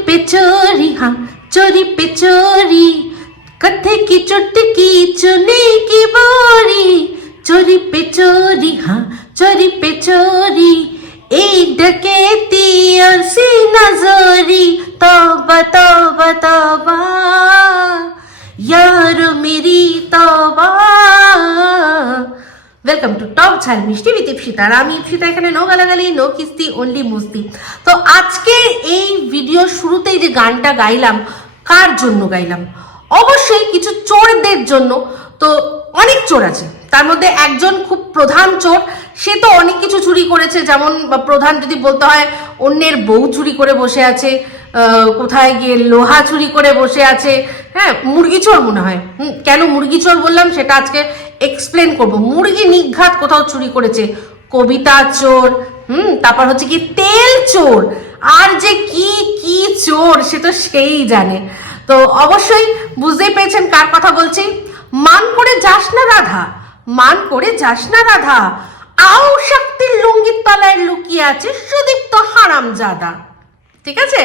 पे चोरी, हाँ चोरी पे चोरी, कथे की चुटकी चुनी की बोरी, चोरी पे चोरी, हाँ चोरी पे चोरी, एक डकैती और सीना जोरी, तौबा तौबा तौबा यारो मेरी तौबा। ওয়েলকাম টু টক ঝাল মিষ্টি উইথ ইপসিতা। আর আমি ইপসিতা, এখানে নো গালাগালি, নো কিস্তি, অনলি মস্তি। তো আজকে এই ভিডিও শুরুতেই যে গানটা গাইলাম, কার জন্য গাইলাম? অবশ্যই কিছু চোরদের জন্য। তো অনেক চোর আছে, তার মধ্যে একজন খুব প্রধান চোর। সে তো অনেক কিছু চুরি করেছে, যেমন প্রধান যদি বলতে হয়, অন্যের বউ চুরি করে বসে আছে, কোথায় গিয়ে লোহা চুরি করে বসে আছে। হ্যাঁ, মুরগি চোর মনে হয়। কেন মুরগি চোর বললাম সেটা আজকে এক্সপ্লেন করব। মুরগি নিঘাত কোথাও চুরি করেছে, কবিতা চোর, তারপর হচ্ছে কি তেল চোর, আর যে কি কি চোর সে তো সেই জানে। তো অবশ্যই বুঝতেই পেরেছেন কার কথা বলছি। মান করে যাস না রাধা, মান করে যাস না রাধা, আও শক্তির লুঙ্গির তলায় লুকিয়ে আছে সুদীপ্ত হারামজাদা। ঠিক আছে?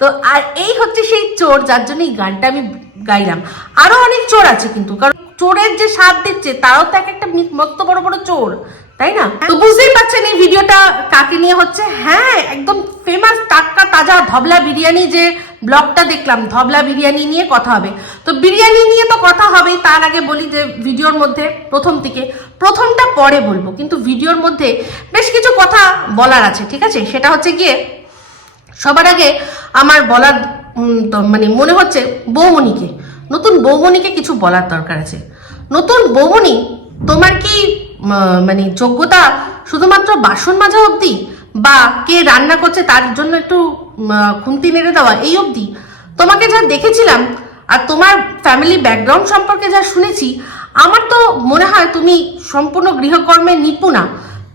তো আর এই হচ্ছে সেই চোর যার জন্য এই গানটা আমি গাইলাম। আরো অনেক চোর আছে কিন্তু, কারণ চোরের যে স্বাদ দিচ্ছে তারাও তো এক একটা মস্ত বড় বড় চোর, তাই না? তো বুঝতেই পারছেন এই ভিডিওটা কাকে নিয়ে হচ্ছে। হ্যাঁ, একদম ফেমাস টাটকা তাজা ধবলা বিরিয়ানি যে ব্লগটা দেখলাম, ধবলা বিরিয়ানি নিয়ে কথা হবে। তো বিরিয়ানি নিয়ে তো কথা হবেই, তার আগে বলি যে ভিডিওর মধ্যে প্রথমটা পরে বলবো, কিন্তু ভিডিওর মধ্যে বেশ কিছু কথা বলার আছে। ঠিক আছে? সেটা হচ্ছে গিয়ে সবার আগে আমার বলার মানে মনে হচ্ছে বৌমনিকে, নতুন বৌমনিকে কিছু বলার দরকার আছে। নতুন বৌমনি, তোমার কি মানে যোগ্যতা শুধুমাত্র বাসন মাজা অবধি, বা কে রান্না করছে তার জন্য একটু খুন্তি নেড়ে দেওয়া এই অবধি? তোমাকে যা দেখেছিলাম আর তোমার ফ্যামিলি ব্যাকগ্রাউন্ড সম্পর্কে যা শুনেছি, আমার তো মনে হয় তুমি সম্পূর্ণ গৃহকর্মে নিপুণা।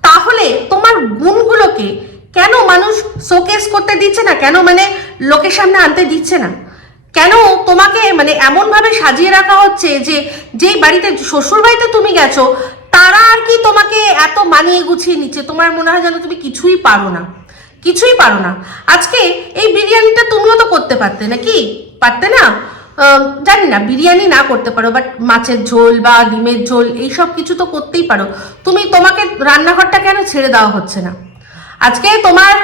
তাহলে তোমার গুণগুলোকে কেন মানুষ শোকেস করতে দিচ্ছে না? কেন মানে লোকের সামনে আনতে দিচ্ছে না? কেন তোমাকে মানে এমন ভাবে সাজিয়ে রাখা হচ্ছে যে যেই বাড়িতে, শ্বশুর বাড়িতে তুমি গেছো, তারা আর কি তোমাকে এত মানিয়ে গুছিয়ে নিচ্ছে? তোমার মনে হয় যেন তুমি কিছুই পারো না, কিছুই পারো না। আজকে এই বিরিয়ানিটা তুমিও তো করতে পারতে, নাকি পারতে না? জানি না, বিরিয়ানি না করতে পারো, বাট মাছের ঝোল বা ডিমের ঝোল এইসব কিছু তো করতেই পারো। তোমাকে রান্নাঘরটা কেন ছেড়ে দেওয়া হচ্ছে না? আজকে তোমার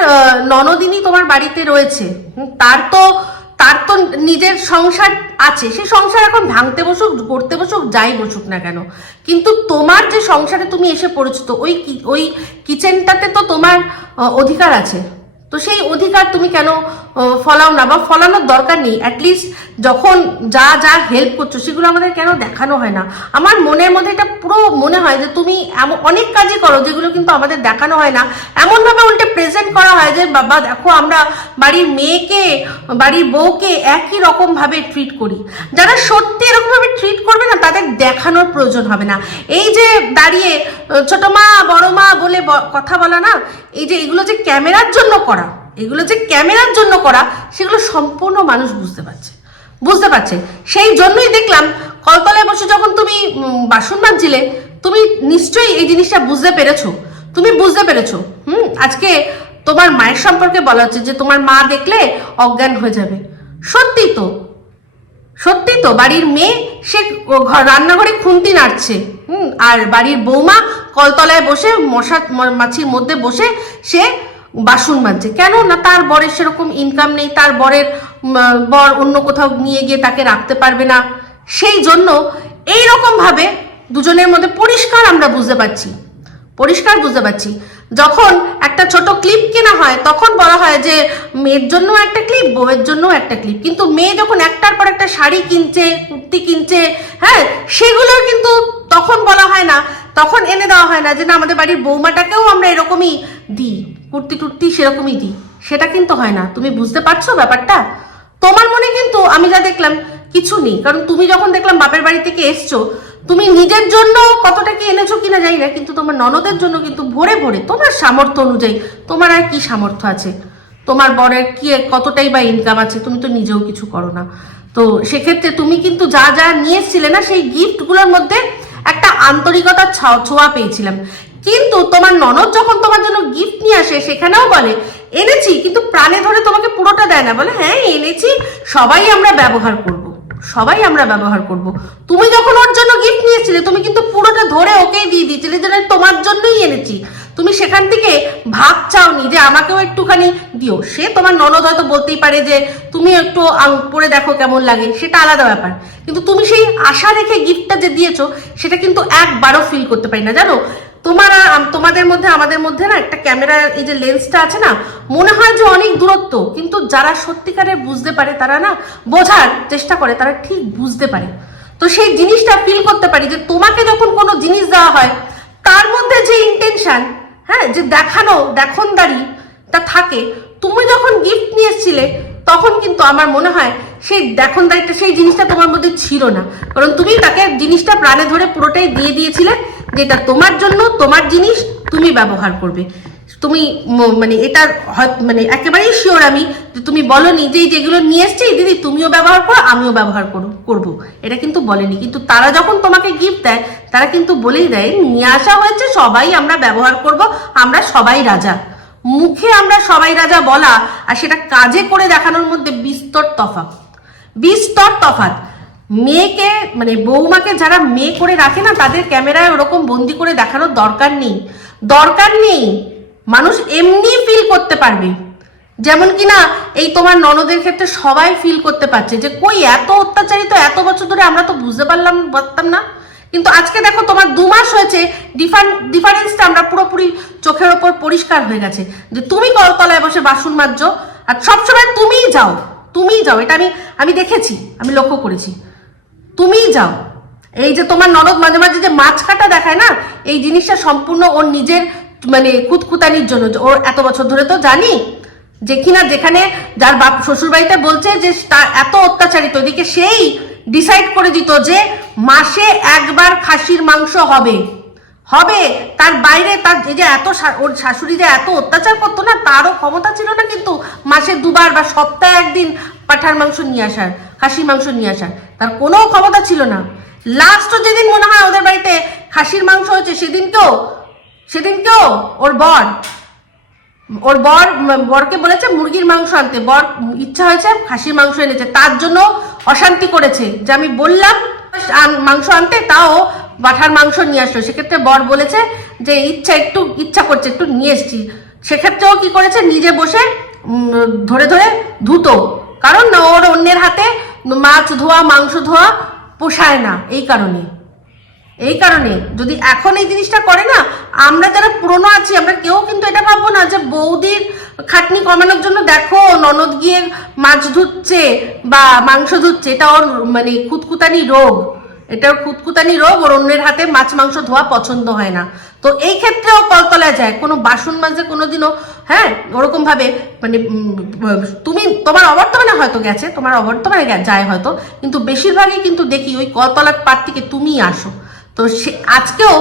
ননদিনী তোমার বাড়িতে রয়েছে, তার তো নিজের সংসার আছে। সেই সংসার এখন ভাঙতে বসুক, গড়তে বসুক, যাই বসুক না কেন, কিন্তু তোমার যে সংসারে তুমি এসে পড়েছো, তো ওই কিচেনটাতে তো তোমার অধিকার আছে। তো সেই অধিকার তুমি কেন ফলাও না, বা ফলানোর দরকার নেই? অ্যাটলিস্ট যখন যা যা হেল্প করছো সেগুলো আমাদের কেন দেখানো হয় না? আমার মনের মধ্যে এটা পুরো মনে হয় যে তুমি এমন অনেক কাজই করো যেগুলো কিন্তু আমাদের দেখানো হয় না। এমনভাবে উল্টে প্রেজেন্ট করা হয় যে বাবা দেখো, আমরা বাড়ির মেয়েকে, বাড়ির বউকে একই রকম ভাবে ট্রিট করি। যারা সত্যি এরকম ভাবে ট্রিট করবে না, তাদের দেখানোর প্রয়োজন হবে না। এই যে দাঁড়িয়ে ছোট মা বড় মা বলে কথা বলা না, এই যে এগুলো যে ক্যামেরার জন্য করা, সেগুলো সম্পূর্ণ মানুষ বুঝতে পারছে। সেই জন্যই দেখলাম কলতলায় বসে যখন তুমি বাসন মাজছিলে, তুমি নিশ্চয়ই এই জিনিসটা বুঝতে পেরেছো। আজকে তোমার মায়ের সম্পর্কে বলা হচ্ছে যে তোমার মা দেখলে অজ্ঞান হয়ে যাবে। সত্যি তো বাড়ির মেয়ে সে রান্নাঘরে খুন্তি নাড়ছে, আর বাড়ির বৌমা কলতলায় বসে মাছির মধ্যে বসে সে বাসন মাজছে। কেন না? তার বরের সেরকম ইনকাম নেই, তার বর অন্য কোথাও নিয়ে গিয়ে তাকে রাখতে পারবে না। সেই জন্য এইরকম ভাবে দুজনের মধ্যে পরিষ্কার বুঝতে পারছি। যখন একটা ছোট ক্লিপ কেনা হয়, তখন বলা হয় যে মেয়ের জন্য একটা ক্লিপ, বউয়ের জন্য একটা ক্লিপ। কিন্তু মেয়ে যখন একটার পর একটা শাড়ি কিনছে, কুর্তি কিনছে, হ্যাঁ, সেগুলো কিন্তু তখন বলা হয় না, তখন এনে দেওয়া হয় না যে না, আমাদের বাড়ির বৌমাটাকেও আমরা এরকমই দিই, কুর্তি টুর্তি সেরকমই দিই। সেটা কিন্তু হয় না। তুমি বুঝতে পারছো ব্যাপারটা? তোমার মনে কিন্তু আমি যা দেখলাম কিছু নেই। কারণ তুমি যখন দেখলাম বাপের বাড়ি থেকে এসছো, তুমি নিজের জন্য কতটা কি এনেছো কিনা জানি না, কিন্তু তোমার ননদের জন্য কিন্তু ভরে ভরে, তোমার সামর্থ্য অনুযায়ী, তোমার আর কি সামর্থ্য আছে, তোমার বরের কি কতটাই বা ইনকাম আছে, তুমি তো নিজেও কিছু করো না। তো সেক্ষেত্রে তুমি কিন্তু যা যা নিয়ে এসেছিলে না, সেই গিফটগুলোর মধ্যে একটা আন্তরিকতার ছোঁয়া পেয়েছিলাম। কিন্তু তোমার ননদ যখন তোমার জন্য গিফট নিয়ে আসে, সেখানেও বলে এনেছি, কিন্তু প্রাণে ধরে তোমাকে পুরোটা দেয় না, বলে হ্যাঁ এনেছি, সবাই আমরা ব্যবহার করব, সবাই আমরা ব্যবহার করব। তুমি যখন ওর জন্য গিফট নিয়েছিলে তুমি কিন্তু পুরোটা ধরে ওকেই দিয়ে দিয়েছিলে, যেটা তোমার জন্যই এনেছি। তুমি সেখান থেকে ভাগ চাওনি যে আমাকেও একটুখানি দিও। সে তোমার ননদ হয়তো বলতেই পারে যে তুমি একটু পরে দেখো কেমন লাগে, সেটা আলাদা ব্যাপার, কিন্তু তুমি সেই আশা রেখে গিফটটা যে দিয়েছো সেটা কিন্তু একবারও ফিল করতে পারি না, জানো। তোমাদের মধ্যে আমাদের মধ্যে না একটা ক্যামেরার এই যে লেন্সটা আছে না, মনে হয় যে অনেক দূরত্ব, কিন্তু যারা সত্যিকারে বুঝতে পারে তারা না বোঝার চেষ্টা করে, তারা ঠিক বুঝতে পারে। তো সেই জিনিসটা ফিল করতে পারি যে তোমাকে যখন কোনো জিনিস দেওয়া হয় তার মধ্যে যে ইন্টেনশন, হ্যাঁ, যে দেখনদারিটা থাকে। তুমি যখন গিফট নিয়ে এসেছিলে তখন কিন্তু আমার মনে হয় সেই দেখনদারিটা, সেই জিনিসটা তোমার মধ্যে ছিল না, কারণ তুমি তাকে জিনিসটা প্রাণে ধরে পুরোটাই দিয়ে দিয়েছিলে, যেটা তোমার জন্য, তোমার জিনিস, তুমি ব্যবহার করবে। তুমি মানে এটার মানে একেবারেই শিওর আমি যে তুমি বলনি যে যেগুলো নিয়ে এসছি দিদি তুমিও ব্যবহার করো আমিও ব্যবহার করবো, এটা কিন্তু বলেনি। কিন্তু তারা যখন তোমাকে গিফট দেয় তারা কিন্তু বলেই দেয় নিয়ে আসা হয়েছে, সবাই আমরা ব্যবহার করব, আমরা সবাই রাজা। মুখে আমরা সবাই রাজা বলা আর সেটা কাজে করে দেখানোর মধ্যে বিস্তর তফাৎ। মেয়েকে মানে বৌমাকে যারা মেয়ে করে রাখে না, তাদের ক্যামেরায় ওরকম বন্দি করে দেখানোর দরকার নেই। মানুষ এমনি ফিল করতে পারবে, যেমন কিনা এই তোমার ননদের ক্ষেত্রে সবাই ফিল করতে পারছে যে কই এত অত্যাচারিত এত বছর ধরে আমরা তো বুঝতে পারতাম না। কিন্তু আজকে দেখো তোমার 2 মাস হয়েছে, ডিফারেন্সটা আমরা পুরোপুরি চোখের ওপর পরিষ্কার হয়ে গেছে যে তুমি কলতলায় বসে বাসন মাজছো আর সবসময় তুমিই যাও, এটা আমি দেখেছি, আমি লক্ষ্য করেছি, তুমিই যাও। এই যে তোমার ননদ মাঝে মাঝে যে মাছ কাটা দেখায় না, এই জিনিসটা সম্পূর্ণ ওর নিজের মানে খুঁতখুতানির জন্য। ওর এত বছর ধরে তো জানি যে কিনা যেখানে যার বাপ শ্বশুর বাড়িতে বলছে যে তার এত অত্যাচারিত, ওদিকে সেই ডিসাইড করে দিত যে মাসে একবার খাসির মাংস হবে, তার বাইরে তার যে এত ওর শাশুড়ি যে এত অত্যাচার করতো না, তারও ক্ষমতা ছিল না কিন্তু মাসে 2 বার বা সপ্তাহে 1 দিন পাঁঠার মাংস নিয়ে আসার, খাসির মাংস নিয়ে আসার, তার কোনো ক্ষমতা ছিল না। লাস্ট যেদিন মনে হয় ওদের বাড়িতে খাসির মাংস হচ্ছে সেদিনকেও ওর বরকে বলেছে মুরগির মাংস আনতে, বর ইচ্ছা হয়েছে খাসির মাংস এনেছে, তার জন্য অশান্তি করেছে যে আমি বললাম মাংস আনতে, তাও পাঁঠার মাংস নিয়ে আসলো। সেক্ষেত্রে বর বলেছে যে ইচ্ছা করছে একটু নিয়ে এসছি, সেক্ষেত্রেও কি করেছে নিজে বসে ধরে ধুতো, কারণ ওর অন্যের হাতে মাছ ধোয়া মাংস ধোয়া পোষায় না। এই কারণে যদি এখন এই জিনিসটা করে না, আমরা যারা পুরনো আছি আমরা কেউ কিন্তু এটা ভাববো না যে বৌদির খাটনি কমানোর জন্য দেখো ননদ গিয়ে মাছ ধুচ্ছে বা মাংস ধুচ্ছে, এটা ওর মানে খুঁতখুতানি রোগ, ওর অন্যের হাতে মাছ মাংস ধোয়া পছন্দ হয় না। তো এই ক্ষেত্রেও কলতলায় যায়, কোনো বাসন মাজে কোনোদিনও, হ্যাঁ, ওরকম ভাবে মানে তোমার অবর্তমানে হয়তো গেছে, যায় হয়তো, কিন্তু বেশিরভাগই কিন্তু দেখি ওই কলতলার পার থেকে তুমিই আসো। তো সে আজকেও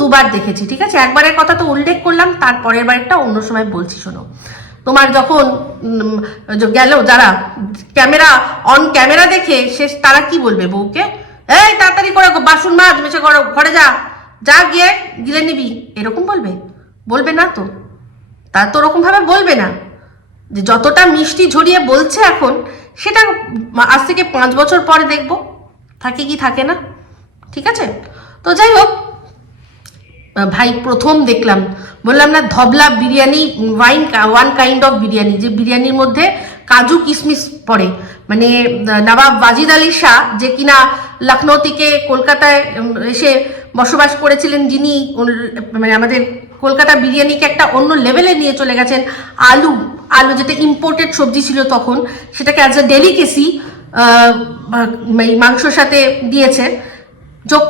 দুবার দেখেছি, ঠিক আছে, একবারের কথা তো উল্লেখ করলাম, তারপরের বার একটা অন্য সময় বলছি। শোনো, তোমার যখন গেল যারা অন ক্যামেরা দেখে শেষ, তারা কি বলবে বউকে, এই তাড়াতাড়ি করে বাসন মাছ মেশে ঘরে যা গিয়ে গিলে নিবি, এরকম বলবে না তো, তার তো ওরকম ভাবে বলবে না। যে যতটা মিষ্টি ঝরিয়ে বলছে এখন, সেটা আজ থেকে 5 বছর পরে দেখবো থাকে কি থাকে না, ঠিক আছে। তো যাই হোক ভাই, প্রথম দেখলাম, বললাম না ধবলা biryani, one kind of biryani, যে বিরিয়ানির মধ্যে কাজু কিশমিশ পড়ে, মানে নবাব ওয়াজিদ আলী শাহ যে কিনা লখনৌ থেকে কলকাতায় এসে বসবাস করেছিলেন, যিনি মানে আমাদের কলকাতা বিরিয়ানিকে একটা অন্য লেভেলে নিয়ে চলে গেছেন। আলু যেটা ইম্পোর্টেড সবজি ছিল তখন, সেটাকে অ্যাজ এ ডেলিকেসি মাংসর সাথে দিয়েছে, যোগ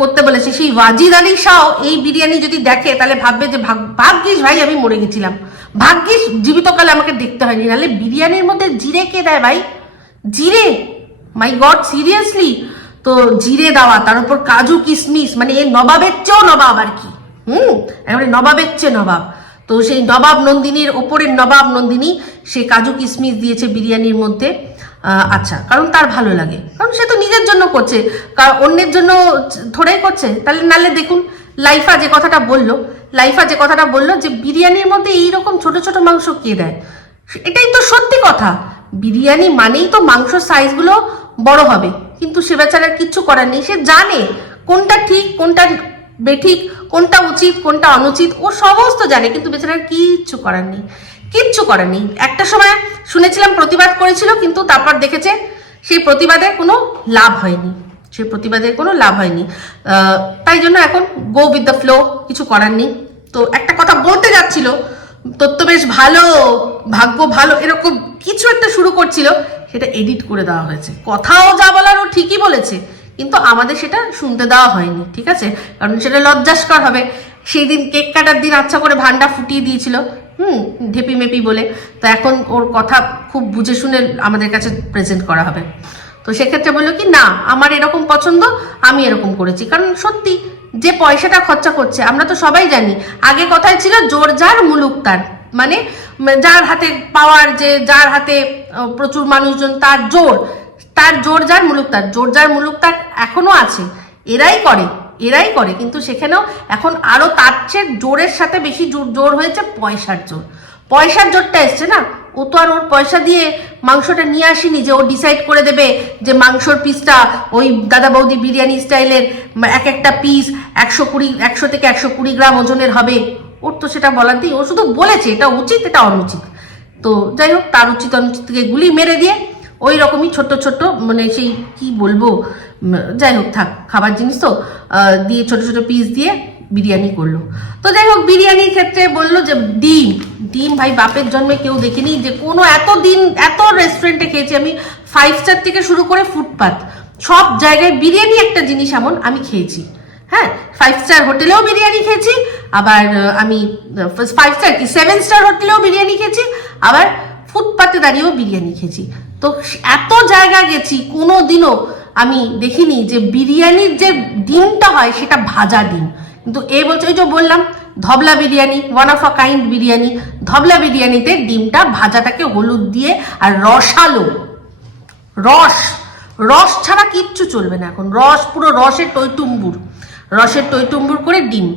করতে বলেছে। সেই ওয়াজিদ আলী শাহ এই বিরিয়ানি যদি দেখে তাহলে ভাববে যে ভাগ্যিস ভাই আমি মরে গেছিলাম, ভাগ্যিস জীবিতকালে আমাকে দেখতে হয়নি, নাহলে বিরিয়ানির মধ্যে জিরে কে দেয় ভাই, জিরে, মাই গড, সিরিয়াসলি। তো জিরে দেওয়া, তার উপর কাজু কিশমিশ, মানে এই নবাবের চেয়েও নবাব আর কি, একেবারে নবাবের চেয়ে নবাব। তো সেই নবাব নন্দিনীর ওপরের নবাব নন্দিনী সে কাজু কিশমিশ দিয়েছে বিরিয়ানির মধ্যে। আচ্ছা, কারণ তার ভালো লাগে, কারণ সে তো নিজের জন্য করছে, অন্যের জন্য থোড়াই করছে। তাহলে নালে দেখুন লাইফা যে কথাটা বললো, লাইফা যে কথাটা বললো যে বিরিয়ানির মধ্যে এইরকম ছোট ছোট মাংস কে দেয়, এটাই তো সত্যি কথা। বিরিয়ানি মানেই তো মাংস সাইজগুলো বড় হবে, কিন্তু সে বেচারার কিচ্ছু করার নেই। সে জানে কোনটা ঠিক কোনটা বেঠিক, কোনটা উচিত কোনটা অনুচিত, ও সমস্ত জানে, কিন্তু বেচারার কিচ্ছু করার নেই, কিচ্ছু করার নেই। একটা সময় শুনেছিলাম প্রতিবাদ করেছিল, কিন্তু তারপর দেখেছে সেই প্রতিবাদের কোনো লাভ হয়নি, সেই প্রতিবাদের কোনো লাভ হয়নি। তাই জন্য এখন গো উইথ দ্য ফ্লো, কিছু করার নেই। তো একটা কথা বলতে যাচ্ছিল, তোর তো বেশ ভালো ভাগ্য ভালো, এরকম কিছু একটা শুরু করছিল, সেটা এডিট করে দেওয়া হয়েছে। কথাও যা বলার ও ঠিকই বলেছে, কিন্তু আমাদের সেটা শুনতে দেওয়া হয়নি, ঠিক আছে? কারণ সেটা লজ্জাস্কর হবে। সেই দিন কেক কাটার দিন আচ্ছা করে ভান্ডা ফুটিয়ে দিয়েছিল, ঢেপি মেপি বলে। তো এখন ওর কথা খুব বুঝে শুনে আমাদের কাছে প্রেজেন্ট করা হবে। তো সেক্ষেত্রে বললো কি না, আমার এরকম পছন্দ, আমি এরকম করেছি। কারণ সত্যি যে পয়সাটা খরচা করছে, আমরা তো সবাই জানি, আগে কথায় ছিল জোর যার মুলুক তার, মানে যার হাতে পাওয়ার, যে যার হাতে প্রচুর মানুষজন, তার জোর যার মুলুক তার, জোর যার মুলুক তার এখনো আছে, এরাই করে। কিন্তু সেখানেও এখন আরো তার চেয়ে জোরের সাথে বেশি জোর হয়েছে পয়সার জোরটা এসছে না। ও তো আর ওর পয়সা দিয়ে মাংসটা নিয়ে আসেনি যে ও ডিসাইড করে দেবে যে মাংসর পিসটা ওই দাদা বৌদি বিরিয়ানি স্টাইলের এক একটা পিস 100 থেকে 120 গ্রাম ওজনের হবে। ওর তো সেটা বলার দিই, ও শুধু বলেছে এটা উচিত এটা অনুচিত। তো যাই হোক, তার উচিত অনুচিতকে গুলি মেরে দিয়ে ওই রকমই ছোট্ট ছোট্ট, মানে সেই কি বলবো, যাই হোক থাক, খাবার জিনিস তো, দিয়ে ছোট ছোট পিস দিয়ে বিরিয়ানি করলো। তো যাই হোক, বিরিয়ানির ক্ষেত্রে বললো যে ডিম ভাই বাপের জন্মে কেউ দেখিনি যে কোনো এত রেস্টুরেন্টে খেয়েছি আমি, 5 স্টার থেকে শুরু করে ফুটপাথ সব জায়গায় বিরিয়ানি একটা জিনিস এমন আমি খেয়েছি। হ্যাঁ, 5 স্টার হোটেলেও বিরিয়ানি খেয়েছি, আবার আমি 5 স্টার কি 7 স্টার হোটেলেও বিরিয়ানি খেয়েছি, আবার ফুটপাথে দাঁড়িয়েও বিরিয়ানি খেয়েছি। তো এত জায়গা গেছি, কোনো দিনও আমি দেখিনি যে বিরিয়ানির যে ডিমটা হয় সেটা ভাজা ডিম। কিন্তু এই বলছে, ওই যে বললাম ধবলা biryani, one of a kind biryani, ধবলা বিরিয়ানিতে ডিমটা ভাজাটাকে হলুদ দিয়ে আর রসালো, রস ছাড়া কিচ্ছু চলবে না এখন, পুরো রসের টইটুম্বুর করে ডিম।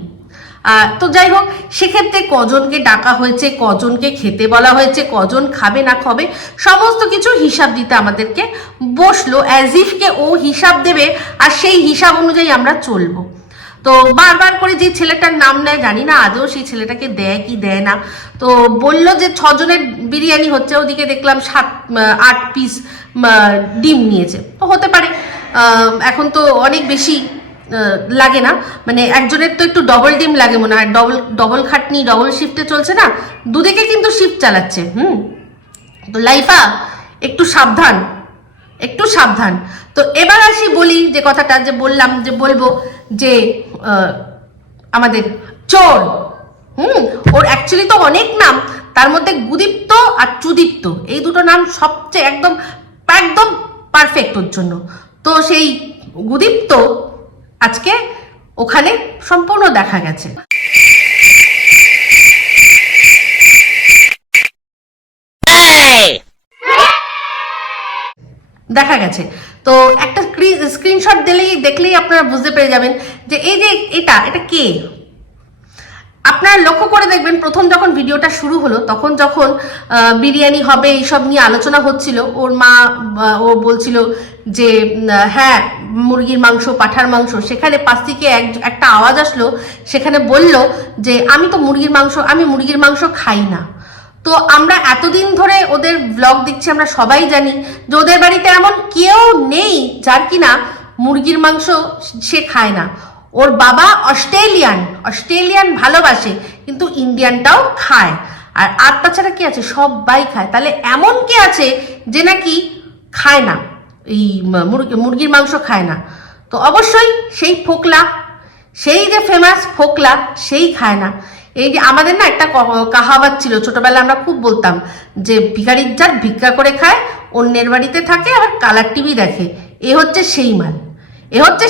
তো যাই হোক, সেক্ষেত্রে কজনকে ডাকা হয়েছে, কজনকে খেতে বলা হয়েছে, কজন খাবে না খাবে, সমস্ত কিছু হিসাব দিতে আমাদেরকে বসলো, অ্যাজ ইফ কে ও হিসাব দেবে আর সেই হিসাব অনুযায়ী আমরা চলবো। তো বারবার করে যে ছেলেটার নাম নেয়, জানি না আদৌ সেই ছেলেটাকে দেয় কি দেয় না। তো বললো যে 6 জনের বিরিয়ানি হচ্ছে, ওদিকে দেখলাম 7-8 পিস ডিম নিয়েছে। তো হতে পারে, এখন তো অনেক বেশি লাগে না, মানে একজনের তো একটু ডবল ডিম লাগে মনে হয়, ডবল খাটনি, ডবল শিফটে চলছে না, দুদিকে কিন্তু শিফট চালাচ্ছে। তো লাইফা একটু সাবধান। তো এবার আসি, বলি যে কথাটা যে বললাম যে বলবো যে আমাদের চোর, ওর অ্যাকচুয়ালি তো অনেক নাম, তার মধ্যে গুদীপ্ত আর চুদীপ্ত এই দুটো নাম সবচেয়ে একদম পারফেক্ট ওর জন্য। তো সেই গুদীপ্ত আজকে ওখানে সম্পূর্ণ দেখা গেছে। তো একটা স্ক্রিনশট দেখলেই আপনারা বুঝতে পেরে যাবেন যে এই যে এটা কে। আপনারা লক্ষ্য করে দেখবেন, প্রথম যখন ভিডিওটা শুরু হলো, তখন যখন বিরিয়ানি হবে এইসব নিয়ে আলোচনা হচ্ছিল, ওর মা ও বলছিল যে হ্যাঁ মুরগির মাংস, পাঁঠার মাংস, সেখানে পাশ থেকে একটা আওয়াজ আসলো, সেখানে বলল যে আমি মুরগির মাংস খাই না। তো আমরা এতদিন ধরে ওদের ব্লগ দেখছি, আমরা সবাই জানি যে ওদের বাড়িতে এমন কেউ নেই যার কিনা মুরগির মাংস সে খায় না। ওর বাবা অস্ট্রেলিয়ান ভালোবাসে, কিন্তু ইন্ডিয়ানটাও খায়, আর তাছাড়া কি আছে, সবাই খায়। তাহলে এমন কে আছে যে নাকি খায় না, এই মুরগির মাংস খায় না? তো অবশ্যই সেই ফোকলা, সেই যে ফেমাস ফোকলা, সেই খায় না। এই যে আমাদের না একটা কাহাওয়াত ছিল, ছোটবেলায় আমরা খুব বলতাম যে ভিখারির জাত ভিক্ষা করে খায়, অন্যের বাড়িতে থাকে আবার কালার টিভি দেখে, এ হচ্ছে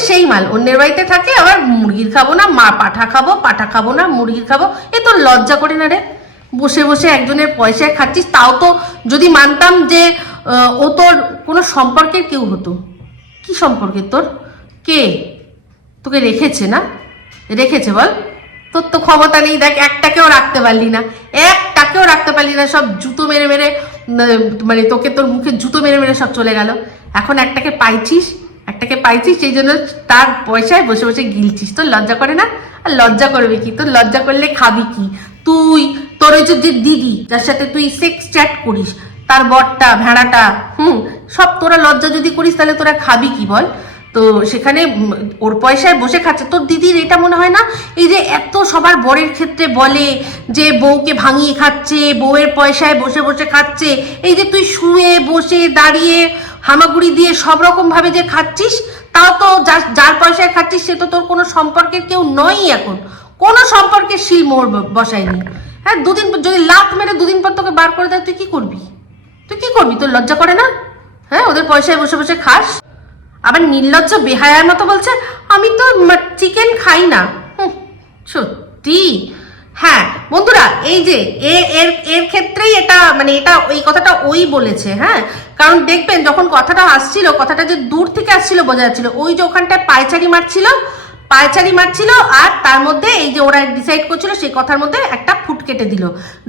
সেই মাল, অন্যের বাড়িতে থাকে আবার মুরগির খাবো না, পাঠা খাবো না, মুরগির খাবো। এ তোর লজ্জা করে না রে? বসে বসে একজনের পয়সায় খাচ্ছিস। তাও তো যদি মানতাম যে ও তোর কোনো সম্পর্কের কেউ হতো। কি সম্পর্কের তোর? কে তোকে রেখেছে? না রেখেছে বল? তোর তো ক্ষমতা নেই, দেখ একটাকেও রাখতে পারলি না, একটাকেও রাখতে পারলি না, সব জুতো মেরে মেরে মানে তোকে তোর মুখে জুতো মেরে মেরে সব চলে গেল। এখন একটাকে পাইছিস সেই জন্য তার পয়সায় বসে বসে গিলছিস। তোর লজ্জা করে না? আর লজ্জা করবে কি? তোর লজ্জা করলে খাবি কি? তুই তোর ওই যে দিদি যার সাথে তুই সেক্স চ্যাট করিস, তার বরটা ভেড়াটা, সব তোরা লজ্জা যদি করিস তাহলে তোরা খাবি কি বল? তো সেখানে ওর পয়সায় বসে খাচ্ছে। তোর দিদির এটা মনে হয় না, এই যে এত সবার বরের ক্ষেত্রে বলে যে বউকে ভাঙিয়ে খাচ্ছে, বউয়ের পয়সায় বসে বসে খাচ্ছে, এই যে তুই শুয়ে বসে দাঁড়িয়ে হামাগুড়ি দিয়ে সব রকম ভাবে যে খাচ্ছিস, তাও তো যার পয়সায় খাচ্ছিস সে তো তোর কোনো সম্পর্কের কেউ নয়ই, এখন কোনো সম্পর্কের শিল মোহর বসায়নি। হ্যাঁ, দুদিন যদি লাত মেরে দুদিন পর তোকে বার করে দেয়, তুই কি করবি? তোর লজ্জা করে না? হ্যাঁ, ওদের পয়সায় বসে বসে খাস। আবার নির্লজ্জ বেহায়ার মতো বলছে আমি তো চিকেন খাই না। সত্যি। হ্যাঁ বন্ধুরা, এই যে এর ক্ষেত্রেই এটা মানে এটা ওই কথাটা ওই বলেছে। হ্যাঁ, কারণ দেখবেন যখন কথাটা আসছিল, কথাটা যে দূর থেকে আসছিল বোঝা যাচ্ছিল। ওই যে ওখানটায় পায়চারি মারছিল আর তার মধ্যে এই যে ওরা ডিসাইড করছিল সেই কথার মধ্যে একটা ফুট কেটে দিল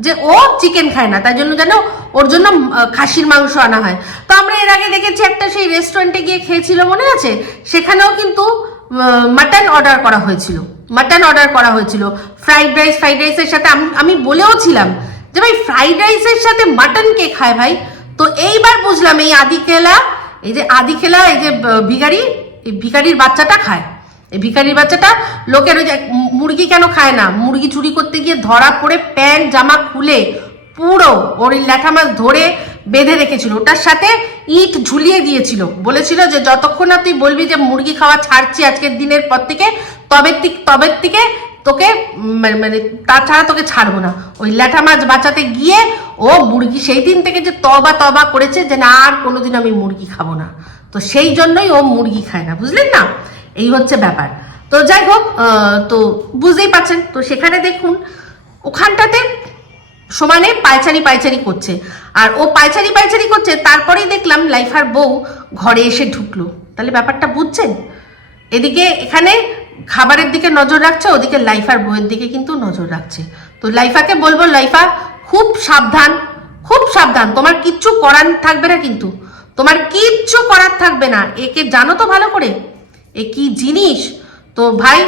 যে ও চিকেন খায় না, তাই জন্য যেন ওর জন্য খাসির মাংস আনা হয়। তো আমরা এর আগে দেখেছি একটা সেই রেস্টুরেন্টে গিয়ে খেয়েছিল, মনে আছে? সেখানেও কিন্তু মাটন অর্ডার করা হয়েছিল। ফ্রাইড রাইসের সাথে আমি বলেও ছিলাম যে ভাই ফ্রাইড রাইসের সাথে মাটন কে খায় ভাই? তো এইবার বুঝলাম এই আদিখেলা এই যে ভিখারির বাচ্চাটা খায়। এই ভিখারির বাচ্চাটা লোকের ওই যে মুরগি কেন খায় না, মুরগি চুরি করতে গিয়ে ধরা পড়ে প্যান্ট জামা খুলে পুরো ওর ল্যাঠা মাছ ধরে বেঁধে রেখেছিল, ওটার সাথে ইট ঝুলিয়ে দিয়েছিল, বলেছিল যে যতক্ষণ না তুই বলবি যে মুরগি খাওয়া ছাড়ছি আজকের দিনের পর থেকে, তবের থেকে তোকে মানে তাছাড়া তোকে ছাড়বো না। ওই ল্যাঠা মাছ বাঁচাতে গিয়ে ও মুরগি সেই দিন থেকে যে তবা করেছে যে না আর কোনোদিন আমি মুরগি খাবো না, তো সেই জন্যই ও মুরগি খায় না, বুঝলেন না? এই হচ্ছে ব্যাপার। তো যাই হোক, তো বুঝতেই পারছেন। তো সেখানে দেখুন ওখানটাতে সমানে পায়চারি করছে, আর ও পায়চারি করছে, তারপরেই দেখলাম লাইফার বউ ঘরে এসে ঢুকলো। তাহলে ব্যাপারটা বুঝছেন? এখানে খাবারের দিকে নজর রাখছে, ওদিকে লাইফার বউয়ের দিকে কিন্তু নজর রাখছে। তো লাইফাকে বলবো, লাইফা খুব সাবধান, তোমার কিচ্ছু করার থাকবে না, কিন্তু তোমার কিচ্ছু করার থাকবে না। একে জানো তো ভালো করে এ কি জিনিস। তো ভাই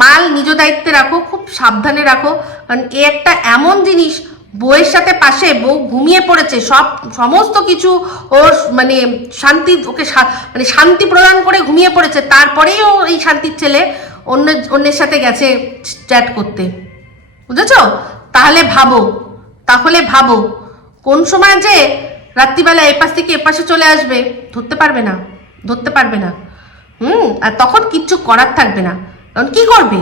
মাল নিজ দায়িত্বে রাখো, খুব সাবধানে রাখো, কারণ এ একটা এমন জিনিস, বউয়ের সাথে পাশে বউ ঘুমিয়ে পড়েছে, সমস্ত কিছু ওর মানে শান্তি প্রদান করে ঘুমিয়ে পড়েছে, তারপরেই ও এই শান্তির ছেলে অন্যের সাথে গেছে চ্যাট করতে, বুঝেছো? তাহলে ভাবো কোন সময় যে রাত্রিবেলা এপাশ থেকে এপাশে চলে আসবে, ধরতে পারবে না। আর তখন কিচ্ছু করার থাকবে না। কারণ কি করবে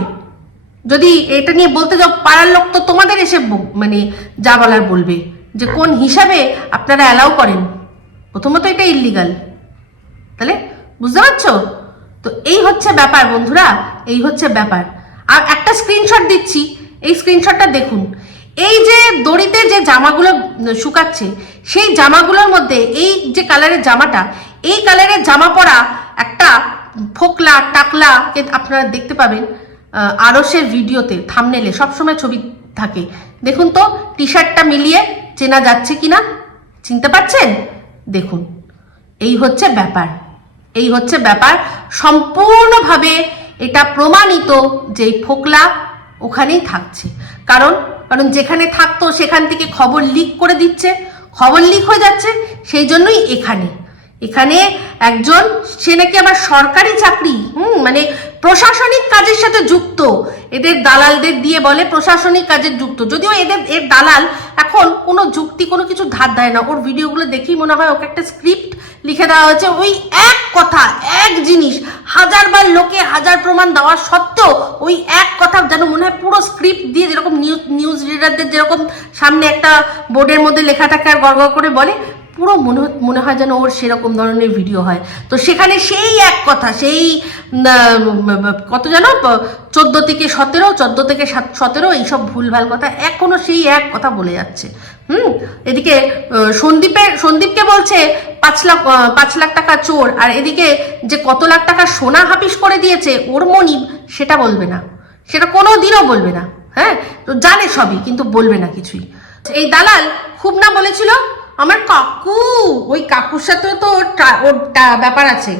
যদি এটা নিয়ে বলতে যাও, পাড়ার লোক তো তোমাদের এসে মানে যা বলার বলবে যে কোন হিসাবে আপনারা অ্যালাউ করেন। প্রথমত এটা ইল্লিগাল, তাহলে বুঝতে পারছো? তো এই হচ্ছে ব্যাপার বন্ধুরা, এই হচ্ছে ব্যাপার। আর একটা স্ক্রিনশট দিচ্ছি, এই স্ক্রিনশটটা দেখুন। এই যে দড়িতে যে জামাগুলো শুকাচ্ছে, সেই জামাগুলোর মধ্যে এই যে কালারের জামাটা, এই কালারের জামা পরা একটা ফোকলা টাকলাকে আপনারা দেখতে পাবেন আরসের ভিডিওতে, থাম্বনেলে সবসময় ছবি থাকে। দেখুন তো টি শার্টটা মিলিয়ে চেনা যাচ্ছে কিনা, চিনতে পারছেন? দেখুন, এই হচ্ছে ব্যাপার। সম্পূর্ণভাবে এটা প্রমাণিত যে ফোকলা ওখানেই থাকছে। কারণ যেখানে থাকতো সেখান থেকে খবর লিক করে দিচ্ছে, খবর লিক হয়ে যাচ্ছে, সেই জন্যই এখানে একজন, সে নাকি আবার সরকারি চাকরি, মানে প্রশাসনিক কাজের সাথে যুক্ত, এদের দালালদের দিয়ে বলে প্রশাসনিক কাজের যুক্ত, যদিও এর দালাল এখন কোনো যুক্তি কোনো কিছু ধার দেয় না। ওর ভিডিওগুলো দেখেই মনে হয় ওকে একটা স্ক্রিপ্ট লিখে দেওয়া হয়েছে, ওই এক কথা এক জিনিস হাজারবার লোকে হাজার প্রমাণ দেওয়া সত্ত্বেও ওই এক কথা যেন মনে হয় পুরো স্ক্রিপ্ট দিয়ে, যেরকম নিউজ রিডারদের যেরকম সামনে একটা বোর্ডের মধ্যে লেখা থাকে আর গড় করে বলে, পুরো মনে হয় যেন ওর সেরকম ধরনের ভিডিও হয়। তো সেখানে সেই এক কথা, সেই কত যেন 14 থেকে 17 এইসব ভুলভাল কথা এখনো সেই এক কথা বলে যাচ্ছে। এদিকে সন্দীপকে বলছে 5 লাখ টাকা চোর, আর এদিকে যে কত লাখ টাকা সোনা হাফিস করে দিয়েছে ওর মনিব, সেটা বলবে না, সেটা কোনো দিনও বলবে না। হ্যাঁ, তো জানে সবই, কিন্তু বলবে না কিছুই। এই দালাল খুব না বলেছিল আমার কাকু, ওই কাকুর সাথে তো ওর ব্যাপার আছে,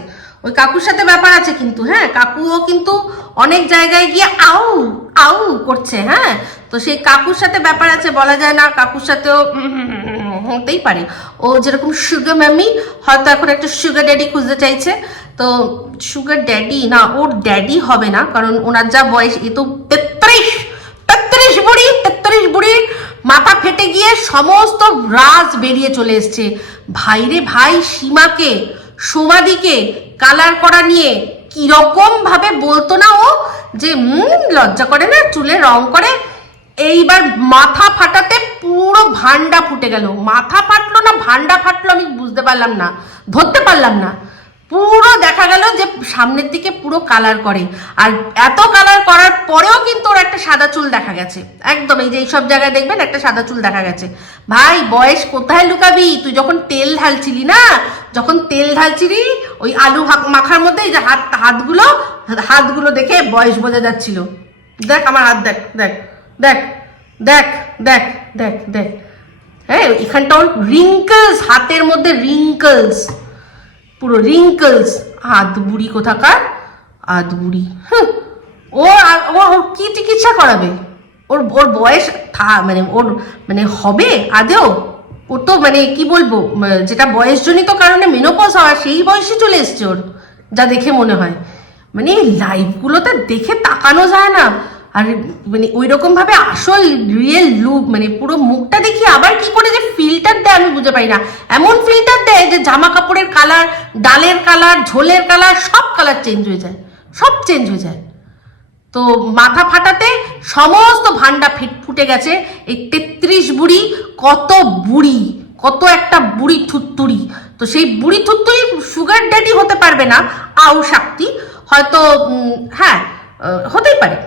ওই কাকুর সাথে ব্যাপার আছে কিন্তু। হ্যাঁ, কাকুও কিন্তু অনেক জায়গায় গিয়ে আউ আউ করছে। হ্যাঁ, তো সেই কাকুর সাথে ব্যাপার আছে, বলা যায় না, কাকুর সাথেও হতেই পারে। ও যেরকম সুগার ম্যামি হয়তো এখন একটা সুগার ড্যাডি খুঁজতে চাইছে। তো সুগার ড্যাডি না, ওর ড্যাডি হবে না, কারণ ওনার যা বয়স, এ তো 33 বুড়ির মাথা ফেটে গিয়ে সমস্ত রাজ বেরিয়ে চলে এসছে। ভাইরে ভাই, সীমাকে সোমাদিকে কালার করা নিয়ে কিরকম ভাবে বলতো না ও, যে লজ্জা করে না চুলে রং করে। এইবার মাথা ফাটাতে পুরো ভান্ডা ফুটে গেল। মাথা ফাটলো না ভান্ডা ফাটলো আমি বুঝতে পারলাম না, ধরতে পারলাম না। পুরো দেখা গেল যে সামনের দিকে পুরো কালার করে, আর এত কালার করার পরেও কিন্তু ওর একটা সাদা চুল দেখা গেছে। একদম এই যে এইসব জায়গায় দেখবেন একটা সাদা চুল দেখা গেছে। ভাই, বয়স কোথায় লুকাবি? তুই যখন তেল ঢালছিলি না, যখন তেল ঢালছিলি ওই আলু মাখার মধ্যে এই যে হাতগুলো দেখে বয়স বোঝা যাচ্ছিল। দেখ আমার হাত, দেখ দেখ দেখ দেখ দেখ দেখ দেখ হ্যাঁ, এখানটা ওর রিঙ্কলস, হাতের মধ্যে রিঙ্কলস, পুরো রিঙ্কলস। আধ বুড়ি কোথাকার, আধ বুড়ি। ও কি চিকিৎসা করাবে? ওর বয়স মানে হবে আদেও? ও তো কি বলবো, যেটা বয়সজনিত কারণে মেনোপজ হওয়া, সেই বয়সে চলে এসছে ওর, যা দেখে মনে হয়। লাইভগুলোতে দেখে তাকানো যায় না। আর ওই রকম ভাবে আসল রিয়েল লুক, পুরো মুখটা দেখি আবার কি করে যে ফিল্টার দেয় আমি বুঝে পাই না। এমন ফিল্টার দেয় যে জামা কাপড়ের কালার, ডালের কালার, ঝোলের কালার, সব কালার চেঞ্জ হয়ে যায়, সব চেঞ্জ হয়ে যায়। তো মাথা ফাটাতে সমস্ত ভান্ডা ফুটে গেছে। এই 33 বুড়ি, কত একটা বুড়ি থুত্তুরি। তো সেই বুড়ি থুত্তুরি সুগার ড্যাডি হতে পারবে না, আউ শক্তি হয়তো, হ্যাঁ হতেই পারে,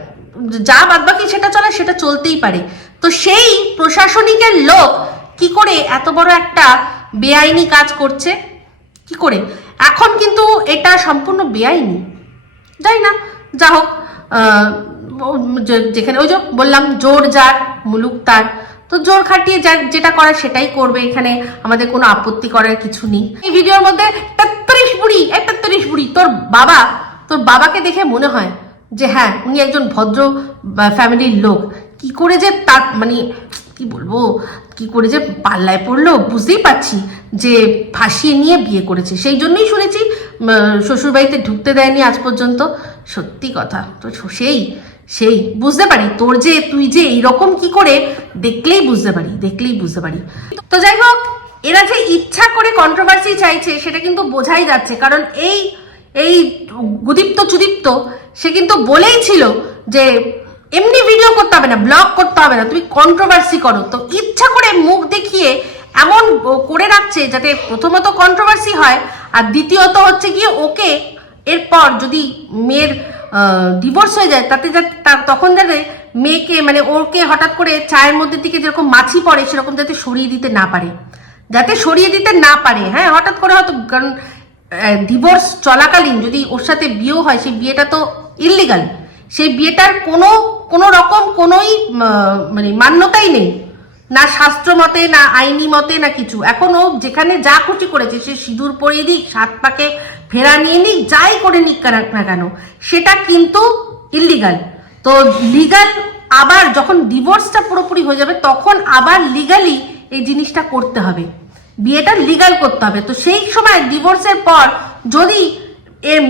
যা বাদবাকি সেটা চলে, সেটা চলতেই পারে। তো সেই প্রশাসনিকের লোক কি করে এত বড় একটা বেআইনি কাজ করছে? কি করে? এখন কিন্তু এটা সম্পূর্ণ বেআইনি, যাই না, যা হোক, যেখানে ওই যে বললাম জোর যার মুলুক তার, তো জোর খাটিয়ে যেটা করে সেটাই করবে। এখানে আমাদের কোনো আপত্তি করার কিছু নেই। এই ভিডিওর মধ্যে 33 বুড়ি, তোর বাবাকে দেখে মনে হয় যে হ্যাঁ, উনি একজন ভদ্র ফ্যামিলির লোক। কি করে যে তার কি বলবো, কি করে যে পাল্লায় পড়লো বুঝতেই পারছি, যে ফাঁসিয়ে নিয়ে বিয়ে করেছে। সেই জন্যই শুনেছি শ্বশুরবাড়িতে ঢুকতে দেয়নি আজ পর্যন্ত। সত্যি কথা তো সেই বুঝতে পারি তুই যে এইরকম কি করে, দেখলেই বুঝতে পারি। তো যাই হোক, এরা যে ইচ্ছা করে কন্ট্রোভার্সি চাইছে সেটা কিন্তু বোঝাই যাচ্ছে, কারণ এই গুদীপ্ত চুদীপ্ত সে কিন্তু বলেই ছিল যে এমনি ভিডিও করতে হবে না, ব্লগ করতে হবে না, তুমি কন্ট্রোভার্সি করো। তো ইচ্ছা করে মুখ দেখিয়ে এমন করে রাখছে যাতে প্রথমত কন্ট্রোভার্সি হয়, আর দ্বিতীয়ত হচ্ছে গিয়ে ওকে এরপর যদি মেয়ের ডিভোর্স হয়ে যায় তখন যাতে মেয়েকে ওকে হঠাৎ করে চায়ের মধ্যে থেকে যেরকম মাছি পড়ে সেরকম যাতে সরিয়ে দিতে না পারে। হ্যাঁ, হঠাৎ করে হয়তো, কারণ ডিভোর্স চলাকালীন যদি ওর সাথে বিয়ে হয়, সেই বিয়েটা তো ইললিগাল, সেই বিয়েটার কোনো রকম কোনোই মান্যতাই নেই, না শাস্ত্র মতে, না আইনি মতে, না কিছু। এখন ও যেখানে যা খুশি করেছে, সে সিঁদুর পরিয়ে দিক, 7 পাকে ফেরা নিয়ে নিক, যাই করে নিক না কেন, সেটা কিন্তু ইললিগাল। তো লিগাল, আবার যখন ডিভোর্সটা পুরোপুরি হয়ে যাবে তখন আবার লিগালি এই জিনিসটা করতে হবে, বিয়েটা লিগাল করতে হবে। তো সেই সময় ডিভোর্সের পর যদি এর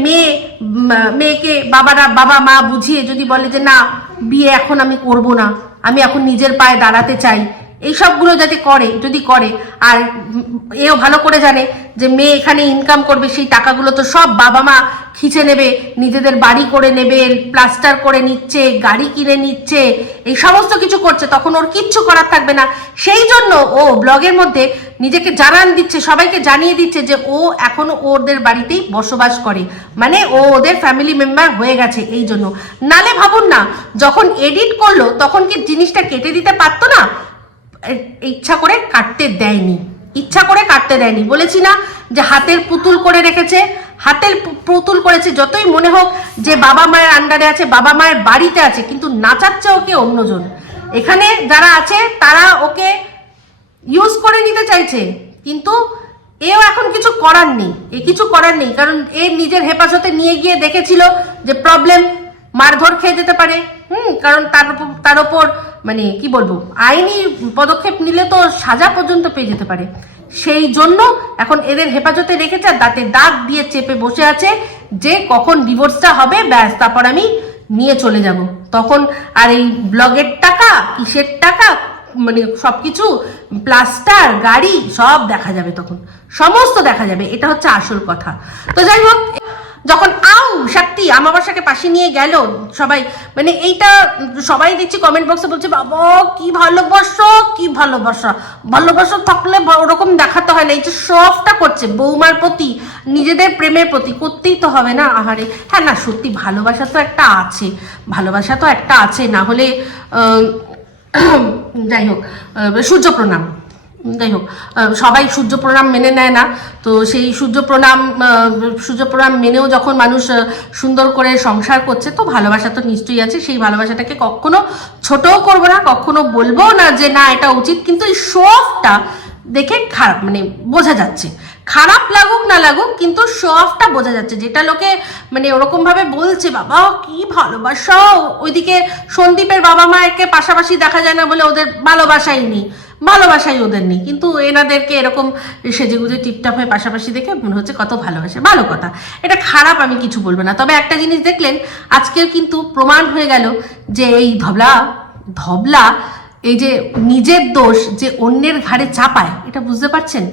মেয়েকে বাবা মা বুঝিয়ে যদি বলে যে না, বিয়ে এখন আমি করব না, আমি এখন নিজের পায়ে দাঁড়াতে চাই, এই সবগুলো যদি করে, আর এও ভালো করে জানে যে মেয়ে এখানে ইনকাম করবে, সেই টাকাগুলো তো সব বাবা মা খিচে নেবে, নিজেদের বাড়ি করে নেবে, প্লাস্টার করে নিচ্ছে, গাড়ি কিনে নিচ্ছে, এই সমস্ত কিছু করছে, তখন ওর কিচ্ছু করার থাকবে না। সেই জন্য ও ব্লগের মধ্যে নিজেকে সবাইকে জানিয়ে দিচ্ছে যে ও এখনো ওদের বাড়িতেই বসবাস করে, ও ওদের ফ্যামিলি মেম্বার হয়ে গেছে। এই জন্য, নালে ভাবুন না, যখন এডিট করলো তখন কি জিনিসটা কেটে দিতে পারতো না? ইচ্ছা করে কাটতে দেয়নি, বলেছি না যে হাতের পুতুল করে রেখেছে, হাতের পুতুল করেছে, যতই মনে হোক যে বাবা মায়ের আন্ডারে আছে, বাবা মায়ের বাড়িতে আছে, কিন্তু নাচাচ্ছে ওকে অন্যজন। এখানে যারা আছে তারা ওকে ইউজ করে নিতে চাইছে, কিন্তু এও এখন কিছু করার নেই, কিছু করার নেই, কারণ এ নিজের হেফাজতে নিয়ে গিয়ে দেখেছিল যে প্রবলেম, মারধর খেয়ে যেতে পারে। কারণ তার উপর মানে কি বলবো, আইনি পদক্ষেপ নিলে তো সাজা পর্যন্ত পেয়ে যেতে পারে। সেই জন্য এখন এদের হেফাজতে রেখেছে, আর দাঁতে দাঁত দিয়ে চেপে বসে আছে যে কখন ডিভোর্সটা হবে, ব্যাস তারপর আমি নিয়ে চলে যাব। তখন আর এই ব্লগের টাকা, কিসের টাকা, মানে সবকিছু প্লাস্টার, গাড়ি সব দেখা যাবে, তখন সমস্ত দেখা যাবে। এটা হচ্ছে আসল কথা। তো যাই হোক, যখন শক্তি আমাবাসাকে পাশে নিয়ে গেল সবাই, মানে এইটা সবাই দেখছি কমেন্ট বক্সে বলছে, বাবা কি ভালোবাসা, কি ভালোবাসা, ভালোবাসা থাকলে ওরকম দেখাতে হয় না। এই যে শফটা করছে বৌমার প্রতি, নিজেদের প্রেমের প্রতি, করতেই তো হবে না। আহারে, হ্যাঁ না সত্যি ভালোবাসা তো একটা আছে, ভালোবাসা তো একটা আছে, না হলে যাই হোক, সূর্য প্রণাম, যাই হোক সবাই সূর্য প্রণাম মেনে নেয় না, তো সেই সূর্য প্রণাম মেনেও যখন মানুষ সুন্দর করে সংসার করছে, তো ভালোবাসা তো নিশ্চয়ই আছে। সেই ভালোবাসাটাকে কখনো ছোটও করবো না, কখনো বলবো না যে না এটা উচিত, কিন্তু এই শোফটা দেখে খারাপ, মানে বোঝা যাচ্ছে, খারাপ লাগুক না লাগুক কিন্তু শো অফটা বোঝা যাচ্ছে, যেটা লোকে মানে ওরকম ভাবে বলছে বাবা কি ভালোবাসা, ওইদিকে সন্দীপের বাবা মাকে পাশাপাশি দেখা যায় না বলে ওদের ভালোবাসাই ওদের নেই, কিন্তু এনাদেরকে এরকম সেজেগুজে টিপটাপ হয়ে পাশাপাশি দেখে মনে হচ্ছে কত ভালোবাসে। ভালো কথা, এটা খারাপ আমি কিছু বলবো না। তবে একটা জিনিস দেখলেন, আজকেও কিন্তু প্রমাণ হয়ে গেল যে এই ধবলা এই যে নিজের দোষ যে অন্যের ঘাড়ে চাপায়, এটা বুঝতে পারছেন?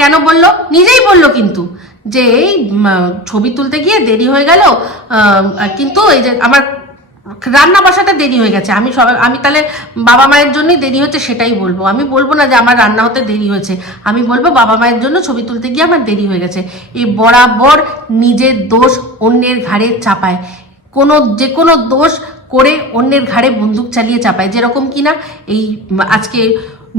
কেন বললো? নিজেই বললো কিন্তু যে এই ছবি তুলতে গিয়ে দেরি হয়ে গেল, কিন্তু এই যে আমার রান্না বসাতে দেরি হয়ে গেছে, আমি তাহলে বাবা মায়ের জন্যই দেরি হচ্ছে সেটাই বলবো। আমি বলবো না যে আমার রান্না হতে দেরি হয়েছে, আমি বলবো বাবা মায়ের জন্য ছবি তুলতে গিয়ে আমার দেরি হয়ে গেছে। এই বরাবর নিজের দোষ অন্যের ঘাড়ে চাপায়, যে কোনো দোষ করে অন্যের ঘাড়ে বন্দুক চালিয়ে চাপায়। যেরকম কিনা এই আজকে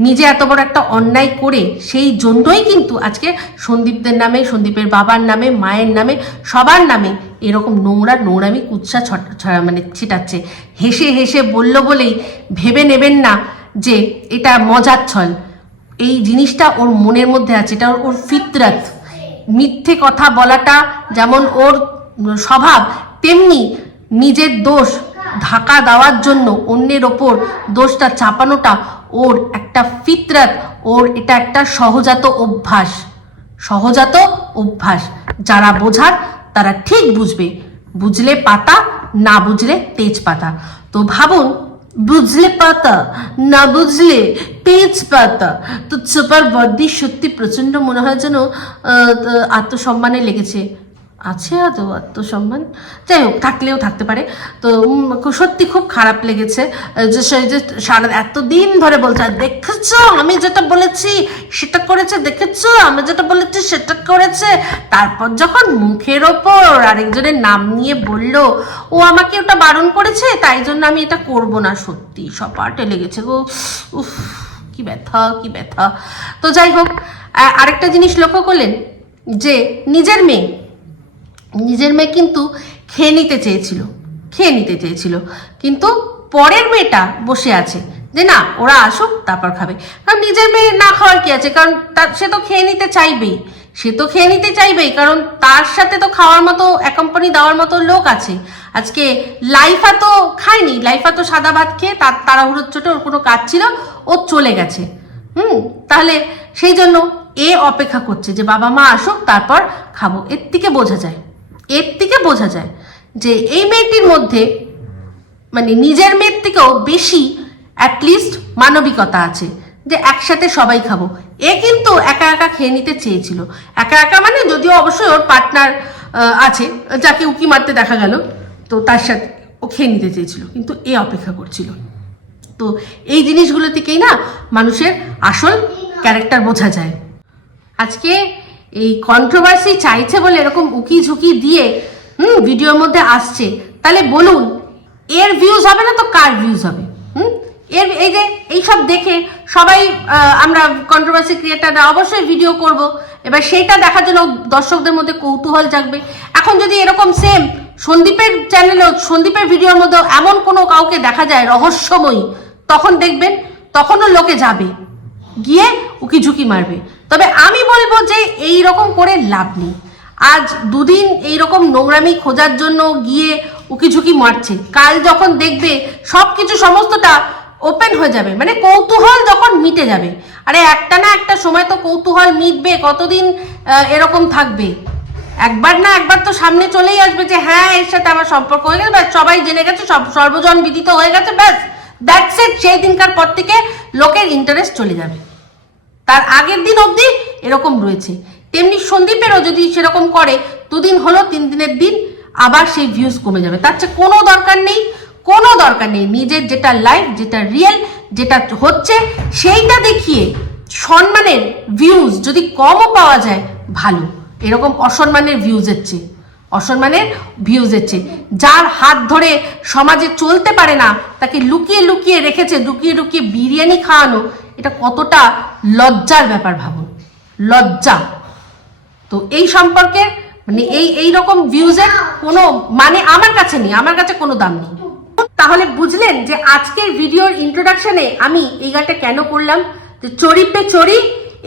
নিজে এত বড় একটা অন্যায় করে, সেই জন্যই কিন্তু আজকে সন্দীপদের নামে, সন্দীপের বাবার নামে, মায়ের নামে, সবার নামে এরকম নোংরামি কুৎসা মানে ছিটাচ্ছে। হেসে হেসে বললো বলেই ভেবে নেবেন না যে এটা মজার ছল, এই জিনিসটা ওর মনের মধ্যে আছে, এটা ওর ফিতরত। মিথ্যে কথা বলাটা যেমন ওর স্বভাব, তেমনি নিজের দোষ ঢাকা দেওয়ার জন্য অন্যের ওপর দোষটা চাপানোটা ওর একটা ফিতরত, ওর এটা একটা সহজাত অভ্যাস। যারা বোঝার তারা ঠিক বুঝবে, বুঝলে পাতা, না বুঝলে তেজপাতা। তো ভাবুন, বুঝলে পাতা, না বুঝলে তেজপাতা। তো সুপার বডি সত্যি প্রচন্ড মনে হয় যেন আত্মসম্মানে লেগেছে। আছে আদৌ আত্মসম্মান? যাই হোক, থাকলেও থাকতে পারে। তো সত্যি খুব খারাপ লেগেছে যে সেই যে সারা এতদিন ধরে বলছে, দেখেছো আমি যেটা বলেছি সেটা করেছে, দেখেছো আমি যেটা বলেছি সেটা করেছে। তারপর যখন মুখের ওপর আরেকজনের নাম নিয়ে বললো ও আমাকে ওটা বারণ করেছে তাই জন্য আমি এটা করব না, সত্যি সপাটে লেগেছে গো, উফ কি ব্যথা। তো যাই হোক, আরেকটা জিনিস লক্ষ্য করলেন যে নিজের মেয়ে কিন্তু খেয়ে নিতে চেয়েছিল, কিন্তু পরের মেয়েটা বসে আছে যে না ওরা আসুক তারপর খাবে। কারণ নিজের মেয়ে না খাওয়ার কি আছে, কারণ সে তো খেয়ে নিতে চাইবেই, কারণ তার সাথে তো খাওয়ার মতো অ্যাকম্পানি দেওয়ার মতো লোক আছে। আজকে লাইফা তো খায়নি, লাইফা তো সাদা ভাত খেয়ে তার তাড়াহুড়োর চোটে ওর কোনো কাজ ছিল, ও চলে গেছে। তাহলে সেই জন্য এ অপেক্ষা করছে যে বাবা মা আসুক তারপর খাবো। এর থেকে বোঝা যায় যে এই মেয়েটির মধ্যে মানে নিজের মেয়ের থেকেও বেশি অ্যাটলিস্ট মানবিকতা আছে, যে একসাথে সবাই খাবো। এ কিন্তু একা খেয়ে নিতে চেয়েছিল, একা মানে যদিও অবশ্যই ওর পার্টনার আছে যাকে উকি মারতে দেখা গেল, তো তার সাথে ও খেয়ে নিতে চেয়েছিল, কিন্তু এ অপেক্ষা করছিল। তো এই জিনিসগুলো থেকেই না মানুষের আসল ক্যারেক্টার বোঝা যায়। আজকে এই কন্ট্রোভার্সি চাইছে বলে এরকম উকি ঝুঁকি দিয়ে ভিডিওর মধ্যে আসছে, তাহলে বলুন এর ভিউজ হবে না তো কার ভিউজ হবে? এই যে এইসব দেখে সবাই আমরা কন্ট্রোভার্সি ক্রিয়েটাররা অবশ্যই ভিডিও করব এবার সেইটা দেখার জন্য দর্শকদের মধ্যে কৌতূহল জাগবে। এখন যদি এরকম সেম সন্দীপের চ্যানেলেও সন্দীপের ভিডিওর মধ্যে এমন কোনো কাউকে দেখা যায় রহস্যময়ী, তখন দেখবেন তখনও লোকে যাবে, গিয়ে উকি ঝুঁকি মারবে। তবে আমি বলবো যে এই রকম করে লাভ নেই। আজ দুদিন এইরকম নোংরামি খোঁজার জন্য গিয়ে উকি ঝুঁকি মারছে, কাল যখন দেখবে সবকিছু সমস্তটা ওপেন হয়ে যাবে, মানে কৌতূহল যখন মিটে যাবে। আরে একটা না একটা সময় তো কৌতূহল মিটবে, কতদিন এরকম থাকবে? একবার না একবার তো সামনে চলেই আসবে যে হ্যাঁ এর সাথে আমার সম্পর্ক হয়ে গেছে, ব্যাস সবাই জেনে গেছে, সর্বজন বিদিত হয়ে গেছে, ব্যাস দ্যাটস ইট। সেই দিনকার পর থেকে লোকের ইন্টারেস্ট চলে যাবে। তার আগের দিন অবধি এরকম রয়েছে। তেমনি সন্দীপেরও যদি সেরকম করে, দুদিন হলো, 3 দিনের দিন আবার সেই ভিউজ কমে যাবে। তার চেয়ে কোনো দরকার নেই, কোনো দরকার নেই। নিজের যেটা লাইফ, যেটা রিয়েল, যেটা হচ্ছে সেইটা দেখিয়ে সম্মানের ভিউজ যদি কমও পাওয়া যায় ভালো, এরকম অসম্মানের ভিউজের চেয়ে, অসম্মানের ভিউজের চেয়ে। যার হাত ধরে সমাজে চলতে পারে না, তাকে লুকিয়ে লুকিয়ে রেখেছে, লুকিয়ে লুকিয়ে বিরিয়ানি খাওয়ানো, এটা কতটা লজ্জার ব্যাপার ভাবুন, লজ্জা। তো এই সম্পর্কে মানে এই রকম ভিউজের কোনো মানে আমার কাছে নেই, আমার কাছে কোনো দাম নেই। তাহলে বুঝলেন যে আজকের ভিডিওর ইন্ট্রোডাকশনে আমি এই গানটা কেন করলাম, যে চোরি পে চোরি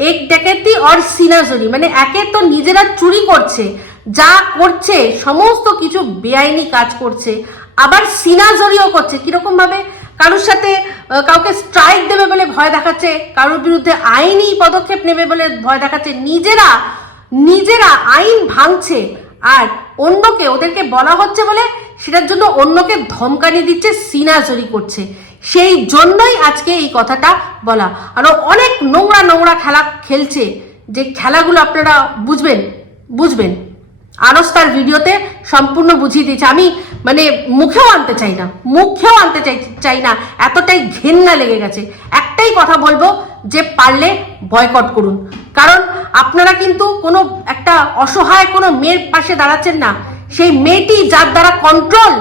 এক ডাকাতি আর সিনা চুরি, মানে একে তো নিজেরা চুরি করছে, যা করছে সমস্ত কিছু বেআইনি কাজ করছে, আবার সিনা জড়িও করছে। কিরকম ভাবে? কারোর সাথে কাউকে স্ট্রাইক দেবে বলে ভয় দেখাচ্ছে, কারোর বিরুদ্ধে আইনি পদক্ষেপ নেবে বলে ভয় দেখাচ্ছে, নিজেরা আইন ভাঙছে, আর অন্যকে, ওদেরকে বলা হচ্ছে বলে সেটার জন্য অন্যকে ধমকানি দিচ্ছে, সিনাজরি করছে। সেই জন্যই আজকে এই কথাটা বলা। আরো অনেক নোংরা নোংরা খেলা খেলছে, যে খেলাগুলো আপনারা বুঝবেন আনস্তার ভিডিওতে সম্পূর্ণ বুঝিয়ে দিয়েছে। আমি মানে মুখেও আনতে চাই না, এতটাই ঘেন্না লেগে গেছে। একটাই কথা বলবো, যে পারলে বয়কট করুন। কারণ আপনারা কিন্তু কোনো একটা অসহায় কোনো মেয়ের পাশে দাঁড়াচ্ছেন না, সেই মেয়েটি যার দ্বারা কন্ট্রোল,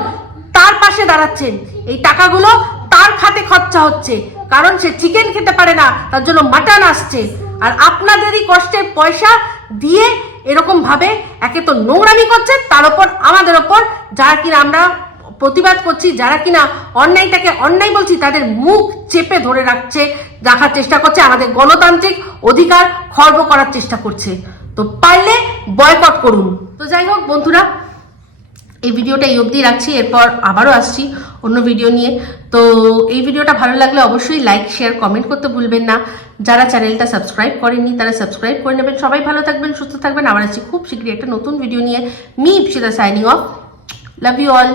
তার পাশে দাঁড়াচ্ছেন। এই টাকাগুলো তার খাতে খরচা হচ্ছে, কারণ সে চিকেন খেতে পারে না, তার জন্য মাটন আসছে, আর আপনাদেরই কষ্টের পয়সা দিয়ে এরকম ভাবে একে তো নোংরামি করছে, তার উপর আমাদের ওপর যারা কিনা আমরা প্রতিবাদ করছি, যারা কিনা অন্যায়টাকে অন্যায় বলছি, তাদের মুখ চেপে ধরে রাখার চেষ্টা করছে, আমাদের গণতান্ত্রিক অধিকার খর্ব করার চেষ্টা করছে। তো পারলে বয়কট করুন। তো যাই হোক বন্ধুরা, এই ভিডিওটা এই অবধি রাখছি, এরপর আবারও আসছি অন্য ভিডিও নিয়ে। তো এই ভিডিওটা ভালো লাগলে অবশ্যই লাইক, শেয়ার, কমেন্ট করতে ভুলবেন না। যারা চ্যানেলটা সাবস্ক্রাইব করেননি তারা সাবস্ক্রাইব করে নেবেন। সবাই ভালো থাকবেন, সুস্থ থাকবেন। আবার আসছি খুব শীঘ্রই একটা নতুন ভিডিও নিয়ে। Me Ipsita signing off. Love you all.